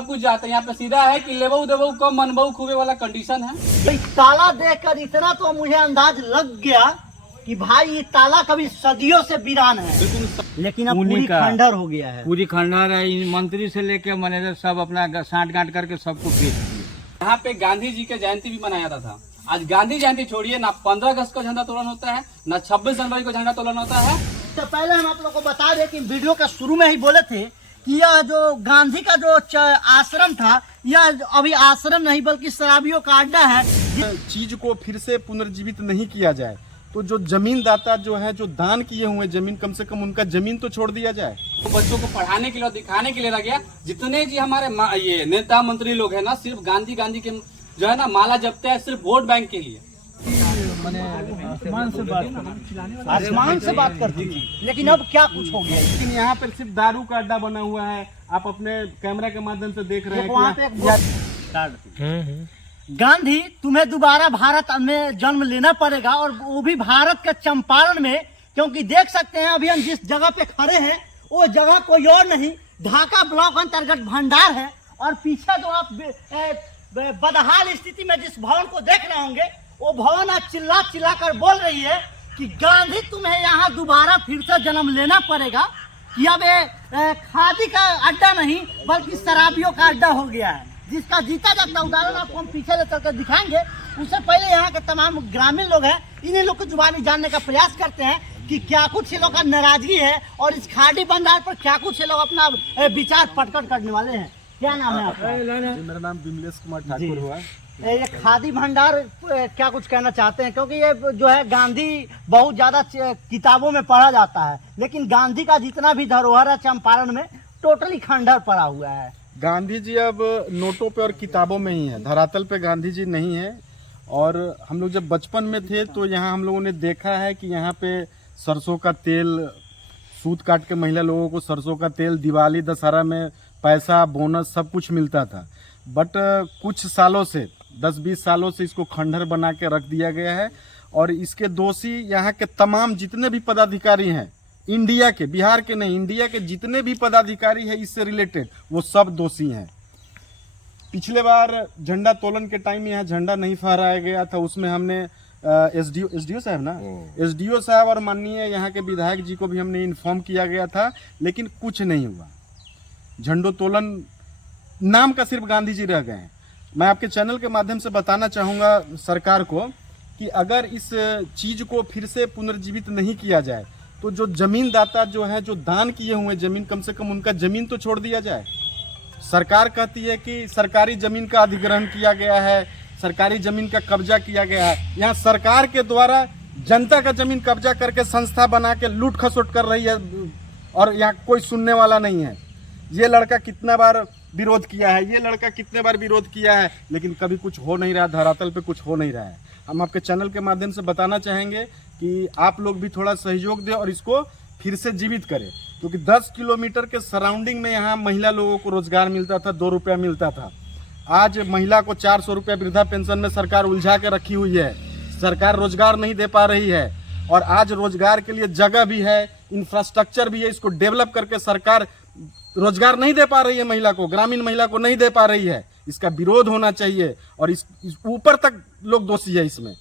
सब कुछ जाता है। यहाँ पे सीधा है कि लेबऊ देबऊ कम मनबऊ खूबे वाला कंडीशन है। भाई ताला देखकर इतना तो मुझे अंदाज लग गया कि भाई ये ताला कभी सदियों से वीरान है, लेकिन अब पूरी खंडर हो गया है। पूरी खंडर है। मंत्री से लेके मैनेजर सब अपना साठ गांठ करके सबको बेच दिए। यहाँ पे गांधी जी के जयंती भी मनाया जाता था। आज गांधी जयंती छोड़िए, ना 15 अगस्त को झंडा तोलन होता है, ना 26 जनवरी को झंडा तोलन होता है। तो पहले हम आप लोग को बता दें कि वीडियो के शुरू में ही बोले थे कि यह जो गांधी का जो आश्रम था, यह अभी आश्रम नहीं बल्कि शराबियों का अड्डा है। चीज को फिर से पुनर्जीवित नहीं किया जाए तो जो जमीनदाता जो है, जो दान किए हुए जमीन, कम से कम उनका जमीन तो छोड़ दिया जाए। तो बच्चों को पढ़ाने के लिए और दिखाने के लिए रह गया। जितने जी हमारे ये नेता मंत्री लोग हैं ना, सिर्फ गांधी गांधी के जो है ना माला जपते हैं सिर्फ वोट बैंक के लिए। आसमान से बात करती थी, लेकिन अब क्या कुछ हो गया। लेकिन यहाँ पर सिर्फ दारू का अड्डा बना हुआ है। आप अपने कैमरा के माध्यम से देख रहे हैं वहाँ पे गांधी, तुम्हें दोबारा भारत में जन्म लेना पड़ेगा, और वो भी भारत के चंपारण में, क्योंकि देख सकते हैं अभी हम जिस जगह पे खड़े हैं वो जगह कोई और नहीं, ढाका ब्लॉक अंतर्गत भंडार है। और पीछे जो आप बदहाल स्थिति में जिस भवन को देख रहे होंगे, वो भवन आज चिल्ला चिल्ला कर बोल रही है कि गांधी तुम्हें यहाँ दोबारा फिर से जन्म लेना पड़ेगा, कि अब ये खादी का अड्डा नहीं बल्कि शराबियों का अड्डा हो गया है, जिसका जीता जागता उदाहरण आपको हम पीछे ले चलकर दिखाएंगे। उससे पहले यहाँ के तमाम ग्रामीण लोग हैं, इन्हीं लोग की जुबानी जानने का प्रयास करते हैं कि क्या कुछ ये लोग का नाराजगी है और इस खादी भंडार पर क्या कुछ ये लोग अपना विचार प्रकट करने वाले हैं। क्या नाम है आपका? मेरा नाम विमलेश कुमार ठाकुर हुआ। ये खादी भंडार क्या कुछ कहना चाहते हैं, क्योंकि ये जो है गांधी बहुत ज्यादा किताबों में पढ़ा जाता है, लेकिन गांधी का जितना भी धरोहर है चंपारण में टोटली खंडर पड़ा हुआ है। गांधी जी अब नोटों पे और किताबों में ही है, धरातल पे गांधी जी नहीं है। और हम लोग जब बचपन में थे तो यहाँ हम लोगों ने देखा है कि यहाँ पे सरसों का तेल, सूत काट के महिला लोगों को सरसों का तेल, दिवाली दशहरा में पैसा, बोनस सब कुछ मिलता था। बट कुछ सालों से, 10-20 सालों से इसको खंडर बना के रख दिया गया है। और इसके दोषी यहाँ के तमाम जितने भी पदाधिकारी हैं, इंडिया के, बिहार के नहीं, इंडिया के जितने भी पदाधिकारी हैं इससे रिलेटेड, वो सब दोषी हैं। पिछले बार झंडा तोलन के टाइम यहाँ झंडा नहीं फहराया गया था, उसमें हमने एसडीओ साहब ना, एसडीओ साहब और माननीय यहाँ के विधायक जी को भी हमने इन्फॉर्म किया गया था, लेकिन कुछ नहीं हुआ। झंडोत्तोलन नाम का सिर्फ गांधी जी रह गए हैं। मैं आपके चैनल के माध्यम से बताना चाहूँगा सरकार को कि अगर इस चीज़ को फिर से पुनर्जीवित नहीं किया जाए तो जो जमीनदाता जो है, जो दान किए हुए जमीन, कम से कम उनका जमीन तो छोड़ दिया जाए। सरकार कहती है कि सरकारी जमीन का अधिग्रहण किया गया है, सरकारी जमीन का कब्जा किया गया है। यहाँ सरकार के द्वारा जनता का जमीन कब्जा करके संस्था बना के लूट खसोट कर रही है और यहाँ कोई सुनने वाला नहीं है। ये लड़का कितना बार विरोध किया है, ये लड़का कितने बार विरोध किया है, लेकिन कभी कुछ हो नहीं रहा, धरातल पे कुछ हो नहीं रहा है। हम आपके चैनल के माध्यम से बताना चाहेंगे कि आप लोग भी थोड़ा सहयोग दें और इसको फिर से जीवित करें, क्योंकि 10 किलोमीटर के सराउंडिंग में यहाँ महिला लोगों को रोजगार मिलता था, 2 रुपया मिलता था। आज महिला को 400 रुपया वृद्धा पेंशन में सरकार उलझा के रखी हुई है। सरकार रोजगार नहीं दे पा रही है, और आज रोजगार के लिए जगह भी है, इंफ्रास्ट्रक्चर भी है, इसको डेवलप करके सरकार रोजगार नहीं दे पा रही है महिला को, ग्रामीण महिला को नहीं दे पा रही है। इसका विरोध होना चाहिए, और इस ऊपर तक लोग दोषी है इसमें।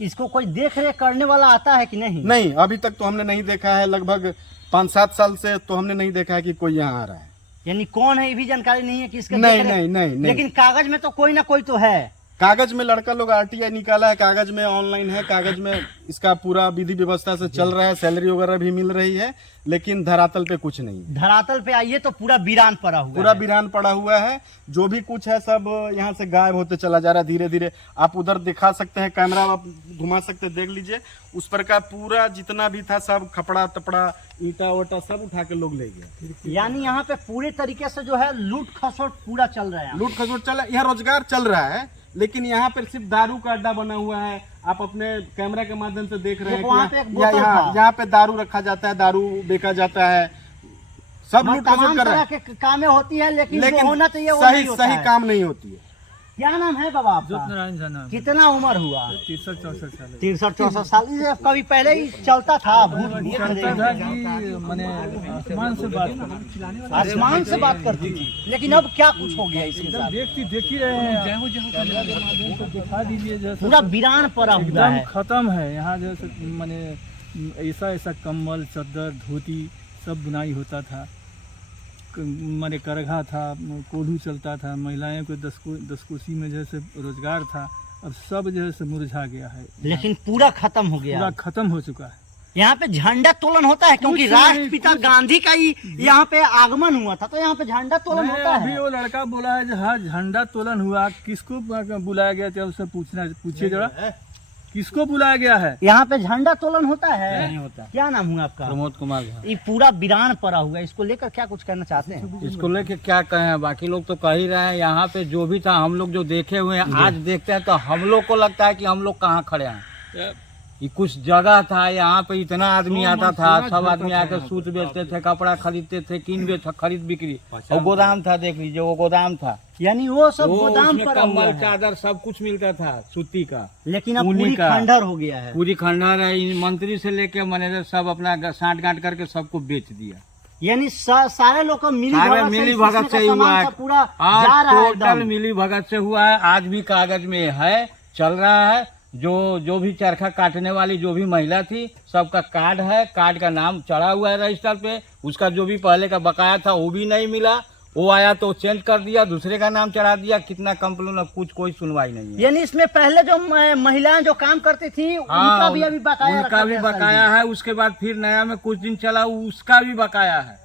इसको कोई देख रेख करने वाला आता है कि नहीं? नहीं, अभी तक तो हमने नहीं देखा है। लगभग 5-7 साल से तो हमने नहीं देखा है कि कोई यहाँ आ रहा है। यानी कौन है ये भी जानकारी नहीं है कि इसका नहीं। लेकिन कागज में तो कोई ना कोई तो है। कागज में लड़का लोग आरटीआई निकाला है, कागज में ऑनलाइन है, कागज में इसका पूरा विधि व्यवस्था से चल रहा है, सैलरी वगैरह भी मिल रही है, लेकिन धरातल पे कुछ नहीं। धरातल पे आइए तो पूरा वीरान पड़ा हुआ, पूरा वीरान पड़ा हुआ है। जो भी कुछ है सब यहाँ से गायब होते चला जा रहा है धीरे धीरे। आप उधर दिखा सकते हैं, कैमरा आप घुमा सकते हैं, देख लीजिए। उस पर का पूरा जितना भी था सब खपड़ा तपड़ा, ईटा वोटा सब उठा के लोग ले गए। यानी यहाँ पे पूरे तरीके से जो है लूट खसोट पूरा चल रहा है। लूट खसोट चल रहा है, यहाँ रोजगार चल रहा है, लेकिन यहाँ पर सिर्फ दारू का अड्डा बना हुआ है। आप अपने कैमरा के माध्यम से देख रहे हैं कि यहाँ पे दारू रखा जाता है, दारू बेचा जाता है, सब लूट खसोट कर रहा है। कामें होती है, लेकिन जो होना चाहिए वो सही काम नहीं होती है। क्या नाम है बाबा आपका? नारायण झा नाम। कितना उम्र हुआ? 63-64 साल। 63-64 साल। ये कभी पहले ही चलता था? चलता था कि मैंने आसमान से बात करती, आसमान से बात करती थी, लेकिन अब क्या कुछ हो गया इसके साथ? देख ही रहे हैं, तो दिखा दीजिए जैसे पूरा वीरान पड़ा हुआ एकदम है। खत्म है यहाँ। जैसे मैंने ऐसा कम्बल, चद्दर, धोती सब बुनाई होता था, मैंने करघा था, कोल्हू चलता था, महिलाएं को दसकोसी में जैसे रोजगार था, अब सब जैसे मुरझा गया है। लेकिन पूरा खत्म हो गया, पूरा खत्म हो चुका है। यहाँ पे झंडा तोलन होता है क्योंकि राष्ट्रपिता गांधी का ही यहाँ पे आगमन हुआ था, तो यहाँ पे झंडा तोलन होता अभी है। वो लड़का बोला है हाँ झंडा तोलन हुआ, किसको बुलाया गया था उससे पूछिए जरा, किसको बुलाया गया है? यहाँ पे झंडा तोलन होता है? नहीं होता। क्या नाम हुआ आपका? प्रमोद कुमार झा। ये पूरा वीरान पड़ा हुआ है, इसको लेकर क्या कुछ कहना चाहते हैं? इसको लेके क्या कहें, बाकी लोग तो कह ही रहे हैं। यहाँ पे जो भी था हम लोग जो देखे हुए हैं, आज देखते हैं तो हम लोग को लगता है कि हम लोग कहाँ खड़े हैं। ये कुछ जगह था, यहाँ पे इतना आदमी आता था, सब आदमी आकर सूट बेचते थे, कपड़ा खरीदते थे, खरीद बिक्री, और गोदाम था, देख लीजिए वो गोदाम था। यानी वो सब वो गोदाम उसमें पड़ा हुआ कम्बल, है, चादर सब कुछ मिलता था सूती का, लेकिन अब ऊनी पूरी का। खंडर हो गया है। पूरी खंडर है। इन मंत्री से लेके मैनेजर सब अपना साठ गांठ करके सबको बेच दिया। यानी सारे लोग को मिली भगत से ही हुआ है, पूरा जा आज रहा है टोटल एकदम। मिली भगत से हुआ है। आज भी कागज में है, चल रहा है। जो भी चरखा काटने वाली जो भी महिला थी, सबका कार्ड है, कार्ड का नाम चढ़ा हुआ है रजिस्टर पे। उसका जो भी पहले का बकाया था वो भी नहीं मिला, वो आया तो चेंज कर दिया, दूसरे का नाम चढ़ा दिया। कितना कंप्लेन, अब कुछ कोई सुनवाई नहीं है। यानी इसमें पहले जो महिलाएं जो काम करती थी उनका भी अभी बकाया उनका रखा भी गया बकाया है। उसके बाद फिर नया में कुछ दिन चला, उसका भी बकाया है।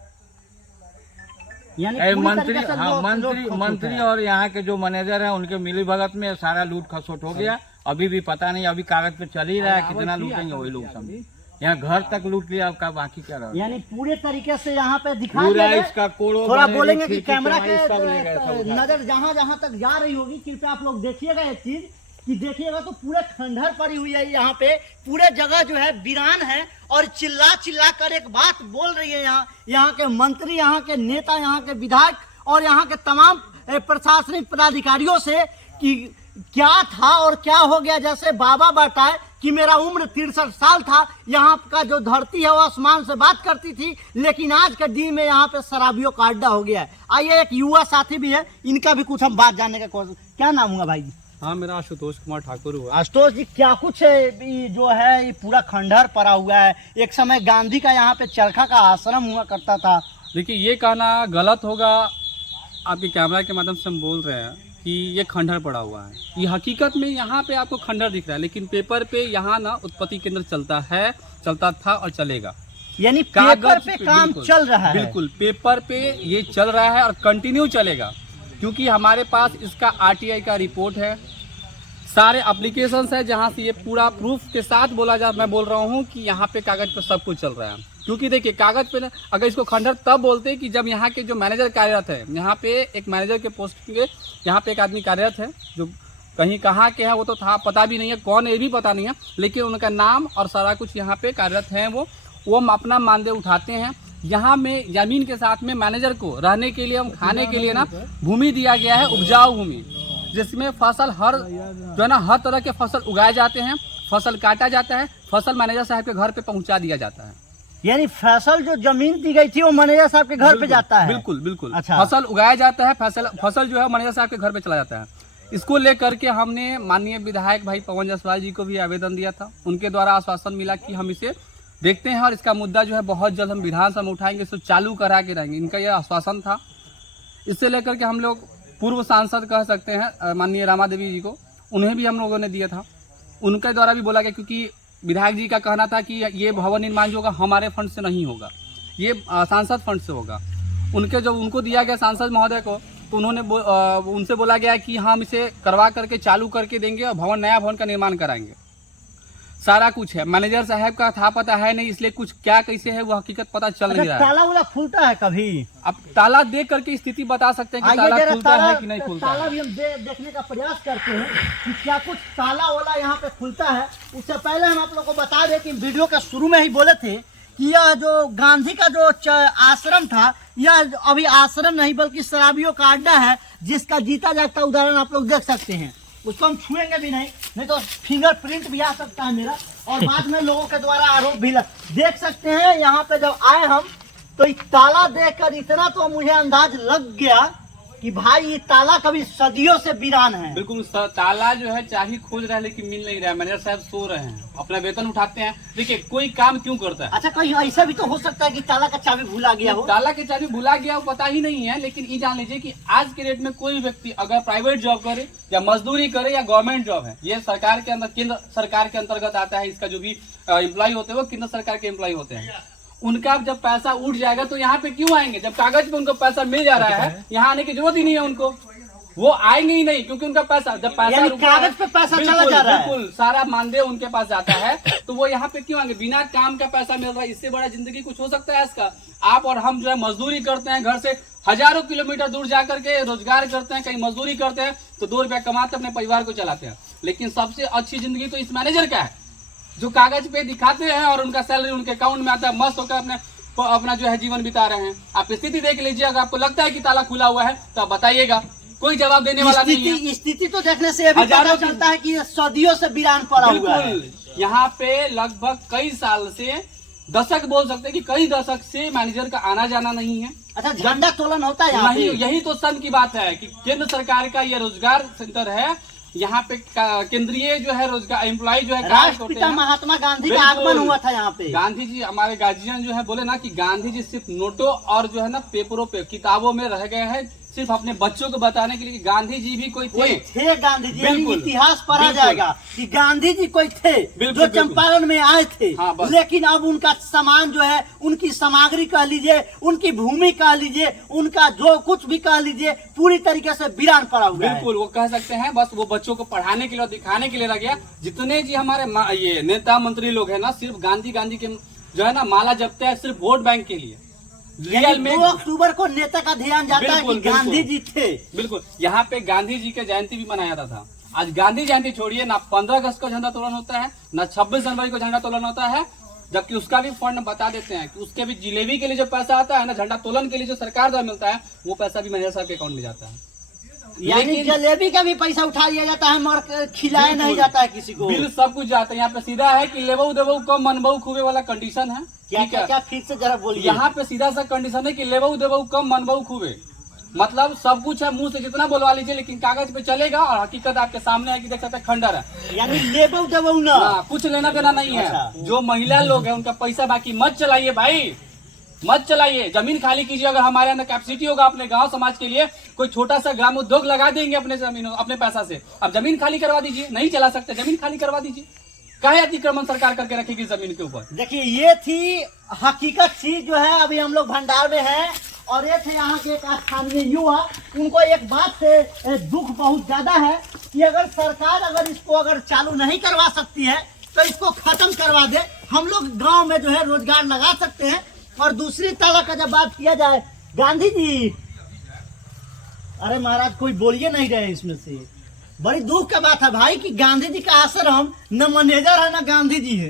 यानी ए, पूरी मंत्री तरीके से हाँ, लोग मंत्री खो चुके मंत्री हैं। और यहाँ के जो मैनेजर हैं उनके मिली भगत में सारा लूट खसोट हो गया। अभी भी पता नहीं, अभी कागज पे चल ही रहा है, कितना लूटेंगे वही लोग समझे। यहाँ घर तक लूट लिया, आपका बाकी क्या रहा। यानी पूरे तरीके से यहाँ पे दिखा पूरा दिया इसका कोड़ो थोड़ा बनेगी, बोलेंगे कि खिड़की कैमरा के सब ले गए, सब उठा। नजर जहाँ जहाँ तक जा रही होगी, कृपया आप लोग देखिएगा एक चीज कि देखिएगा तो पूरे खंडहर पड़ी हुई है यहाँ पे। पूरे जगह जो है वीरान है, और चिल्ला चिल्ला कर एक बात बोल रही है यहाँ के मंत्री, यहाँ के नेता, यहाँ के विधायक और यहाँ के तमाम प्रशासनिक पदाधिकारियों से कि क्या था और क्या हो गया। जैसे बाबा बताए कि मेरा उम्र 63 साल था, यहाँ का जो धरती है वो आसमान से बात करती थी, लेकिन आज के दिन में यहाँ पे शराबियों का अड्डा हो गया है। आइए, एक युवा साथी भी है, इनका भी कुछ हम बात जानने का कोशिश। क्या नाम हुआ भाई? हाँ, मेरा आशुतोष कुमार ठाकुर हुआ। आशुतोष जी, क्या कुछ है ये जो है ये पूरा खंडहर पड़ा हुआ है? एक समय गांधी का यहाँ पे चरखा का आश्रम हुआ करता था। देखिए, ये कहना गलत होगा, आपके कैमरा के माध्यम से हम बोल रहे हैं कि ये खंडहर पड़ा हुआ है। ये हकीकत में यहाँ पे आपको खंडहर दिख रहा है, लेकिन पेपर पे यहाँ ना उत्पत्ति केंद्र चलता है, चलता था और चलेगा। यानी पेपर पे काम बिल्कुल, चल रहा है। बिल्कुल पेपर पे ये चल रहा है और कंटिन्यू चलेगा, क्योंकि हमारे पास इसका RTI का रिपोर्ट है, सारे एप्लीकेशंस है जहाँ से ये पूरा प्रूफ के साथ मैं बोल रहा हूँ कि यहाँ पे कागज पे सब कुछ चल रहा है। क्योंकि देखिए, कागज पे ना, अगर इसको खंडहर तब बोलते कि जब यहाँ के जो मैनेजर कार्यरत है, यहाँ पे एक मैनेजर के पोस्ट पे यहाँ पे एक आदमी कार्यरत है, जो कहीं कहाँ के है वो तो था पता भी नहीं है, कौन ये भी पता नहीं है, लेकिन उनका नाम और सारा कुछ यहाँ पे कार्यरत है। वो हम अपना मानदेय उठाते हैं। यहाँ में जमीन के साथ में मैनेजर को रहने के लिए और खाने के लिए ना भूमि दिया गया है, उपजाऊ भूमि, जिसमें फसल जो है ना हर तरह के फसल उगाए जाते हैं, फसल काटा जाता है, फसल मैनेजर साहब के घर पे पहुंचा दिया जाता है। यानी फसल जो जमीन दी गई थी वो मैनेजर साहब के घर पे जाता है? बिल्कुल बिल्कुल। अच्छा। फसल उगाया जाता है, फसल जो है मैनेजर साहब के घर पे चला जाता है। इसको लेकर के हमने माननीय विधायक भाई पवन जायसवाल जी को भी आवेदन दिया था। उनके द्वारा आश्वासन मिला कि हम इसे देखते हैं और इसका मुद्दा जो है बहुत जल्द हम विधानसभा में उठाएंगे, इसको चालू करा के रहेंगे। इनका यह आश्वासन था। इससे लेकर के हम लोग पूर्व सांसद कह सकते हैं माननीय रामा देवी जी को, उन्हें भी हम लोगों ने दिया था। उनके द्वारा भी बोला गया, क्योंकि विधायक जी का कहना था कि ये भवन निर्माण जो होगा हमारे फंड से नहीं होगा, ये सांसद फंड से होगा। उनको दिया गया सांसद महोदय को, तो उन्होंने उनसे बोला गया कि हम इसे करवा करके चालू करके देंगे और नया भवन का निर्माण कराएंगे। सारा कुछ है, मैनेजर साहब का था पता है नहीं, इसलिए कुछ क्या कैसे है वो हकीकत पता चल नहीं रहा है। ताला वाला खुलता है कभी? अब ताला देख करके स्थिति बता सकते हैं कि ताला खुलता है कि नहीं खुलता। ताला भी हम देखने का प्रयास करते हैं कि क्या कुछ ताला वाला यहाँ पे खुलता है। उससे पहले हम आप लोग को बता दें कि वीडियो के शुरू में ही बोले थे कि यह जो गांधी का जो आश्रम था, यह अभी आश्रम नहीं बल्कि शराबियों का अड्डा है, जिसका जीता जागता उदाहरण आप लोग देख सकते हैं। उसको हम छुएंगे भी नहीं तो फिंगरप्रिंट भी आ सकता है मेरा, और बाद में लोगों के द्वारा आरोप भी देख सकते हैं। यहाँ पे जब आए हम तो ये ताला देखकर इतना तो मुझे अंदाज लग गया कि भाई ये ताला कभी सदियों से वीरान है। बिल्कुल ताला जो है चाहे खोज रहा है लेकिन मिल नहीं रहा है। मैनेजर साहब सो रहे हैं, अपना वेतन उठाते हैं। देखिए कोई काम क्यों करता है? अच्छा, कहीं ऐसा भी तो हो सकता है कि ताला का चाबी भुला गया हो। ताला की चाबी भुला गया हो पता ही नहीं है, लेकिन ये जान लीजिए कि आज के डेट में कोई व्यक्ति अगर प्राइवेट जॉब करे या मजदूरी करे या गवर्नमेंट जॉब है, ये सरकार के अंदर केंद्र सरकार के अंतर्गत आता है। इसका जो भी एम्प्लॉय होते हैं वो केंद्र सरकार के एम्प्लॉय होते हैं। उनका जब पैसा उठ जाएगा तो यहाँ पे क्यों आएंगे? जब कागज पे उनको पैसा मिल जा रहा है, यहाँ आने की जरूरत ही नहीं है उनको। वो आएंगे ही नहीं, क्योंकि उनका पैसा जब पैसा कागज पे पैसा चला जा रहा है, बिल्कुल सारा मानदेय उनके पास जाता है, तो वो यहाँ पे क्यों आएंगे? बिना काम का पैसा मिल रहा है, इससे बड़ा जिंदगी कुछ हो सकता है इसका? आप और हम जो है मजदूरी करते हैं, घर से हजारों किलोमीटर दूर जाकर के रोजगार करते हैं, कहीं मजदूरी करते हैं तो 2 रुपया कमाते अपने परिवार को चलाते हैं। लेकिन सबसे अच्छी जिंदगी तो इस मैनेजर का है, जो कागज पे दिखाते हैं और उनका सैलरी उनके अकाउंट में आता है, मस्त होकर अपना जो है जीवन बिता रहे हैं। आप स्थिति देख लीजिए, अगर आपको लगता है कि ताला खुला हुआ है तो आप बताइएगा, कोई जवाब देने वाला नहीं है। स्थिति तो देखने से अभी पता चलता है कि सदियों से वीरान पड़ा हुआ है। यहाँ पे लगभग कई साल से, दशक बोल सकते हैं कि कई दशक से मैनेजर का आना जाना नहीं है। अच्छा, झंडा तोलन होता है यहाँ पे? यही तो सन की बात है कि केंद्र सरकार का ये रोजगार सेंटर है। यहाँ पे केंद्रीय जो है रोजगार एम्प्लॉय जो है राष्ट्रपिता महात्मा गांधी का आगमन हुआ था यहाँ पे। गांधी जी, हमारे गार्जियन जो है बोले ना कि गांधी जी सिर्फ नोटों और जो है ना पेपरों पे, किताबों में रह गए हैं, सिर्फ अपने बच्चों को बताने के लिए कि गांधी जी भी कोई थे गांधी जी। इतिहास पढ़ा जाएगा कि गांधी जी कोई थे जो चंपारण में आए थे। हाँ, लेकिन अब उनका सामान जो है, उनकी सामग्री कह लीजिए, उनकी भूमि कह लीजिए, उनका जो कुछ भी कह लीजिए, पूरी तरीके से वीरान पड़ा हुआ है। बिल्कुल, वो कह सकते हैं बस वो बच्चों को पढ़ाने के लिए और दिखाने के लिए रह गया। जितने जी हमारे ये नेता मंत्री लोग है ना, सिर्फ गांधी के जो है ना माला जपते हैं सिर्फ वोट बैंक के लिए। रियल में 2 अक्टूबर को नेता का ध्यान जाता है कि गांधी जी थे। बिल्कुल, यहाँ पे गांधी जी के जयंती भी मनाया जाता था। आज गांधी जयंती छोड़िए, ना 15 अगस्त को झंडा तोलन होता है, ना 26 जनवरी को झंडा तोलन होता है, जबकि उसका भी फंड बता देते हैं कि उसके भी जिलेबी के लिए जो पैसा आता है ना, झंडा तोलन के लिए जो सरकार द्वारा मिलता है, वो पैसा भी मैनेजर साहब के अकाउंट में जाता है। यानी जलेबी का भी पैसा उठा लिया जाता है, मगर खिलाया नहीं जाता है किसी को। बिल सब कुछ जाता है। यहाँ पे सीधा है कि लेबऊ देबऊ कम मनबऊ खूबे वाला कंडीशन है। क्या फिर से जरा बोलिए। यहाँ पे सीधा सा कंडीशन है कि लेबऊ देबऊ कम मनबऊ खूबे, मतलब सब कुछ है, मुंह से जितना बोलवा लीजिए, लेकिन कागज पे चलेगा और हकीकत आपके सामने है कि देख सकते हैं खंडर है। यानी लेबऊ देबऊ ना, कुछ लेना देना नहीं है। जो महिला लोग है उनका पैसा बाकी मत चलाइए भाई, मत चलाइए। जमीन खाली कीजिए। अगर हमारे अंदर कैपेसिटी होगा अपने गांव समाज के लिए, कोई छोटा सा ग्राम उद्योग लगा देंगे अपने जमीन अपने पैसा से। अब जमीन खाली करवा दीजिए, नहीं चला सकते जमीन खाली करवा दीजिए। काहे अतिक्रमण सरकार करके रखेगी जमीन के ऊपर? देखिए, ये थी हकीकत चीज जो है। अभी हम लोग भंडार में हैं और ये थे यहाँ के एक स्थानीय युवा। उनको एक बात से दुख बहुत ज्यादा है कि अगर सरकार अगर इसको अगर चालू नहीं करवा सकती है तो इसको खत्म करवा दे। हम लोग गांव में जो है रोजगार लगा सकते हैं। और दूसरी ताला का जब बात किया जाए, गांधी जी, अरे महाराज कोई बोलिए नहीं रहे इसमें से। बड़ी दुख का बात है भाई कि गांधी जी का आश्रम न मैनेजर है न गांधी जी है,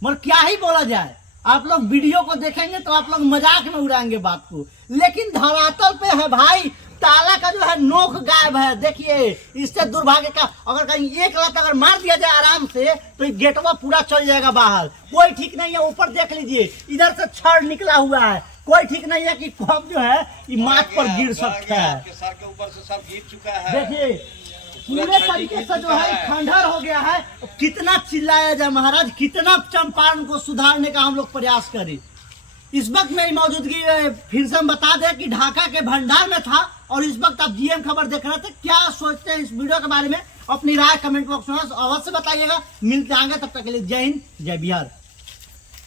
मगर क्या ही बोला जाए। आप लोग वीडियो को देखेंगे तो आप लोग मजाक में उड़ाएंगे बात को, लेकिन धरातल पे है भाई। ताला का जो है नोक गायब है। देखिए, इससे दुर्भाग्य का अगर कहीं एक लात अगर मार दिया जाए आराम से तो गेटवा पूरा चल जाएगा बाहर। कोई ठीक नहीं है। ऊपर देख लीजिए, इधर से छड़ निकला हुआ है। कोई ठीक नहीं है कि कब जो है ये माथ पर गिर सकता है। सर के ऊपर से सब गिर चुका है। देखिए, पूरे तरीके से जो है खंडर हो गया है। कितना चिल्लाया जाए महाराज, कितना चंपारण को सुधारने का हम लोग प्रयास करें। इस वक्त मेरी मौजूदगी फिर से हम बता दें कि ढाका के भंडार में था और इस वक्त आप जीएम खबर देख रहे थे। क्या सोचते हैं इस वीडियो के बारे में? अपनी राय कमेंट बॉक्स में अवश्य बताइएगा। मिलते आएंगे, तब तक के लिए जय हिंद, जय बिहार।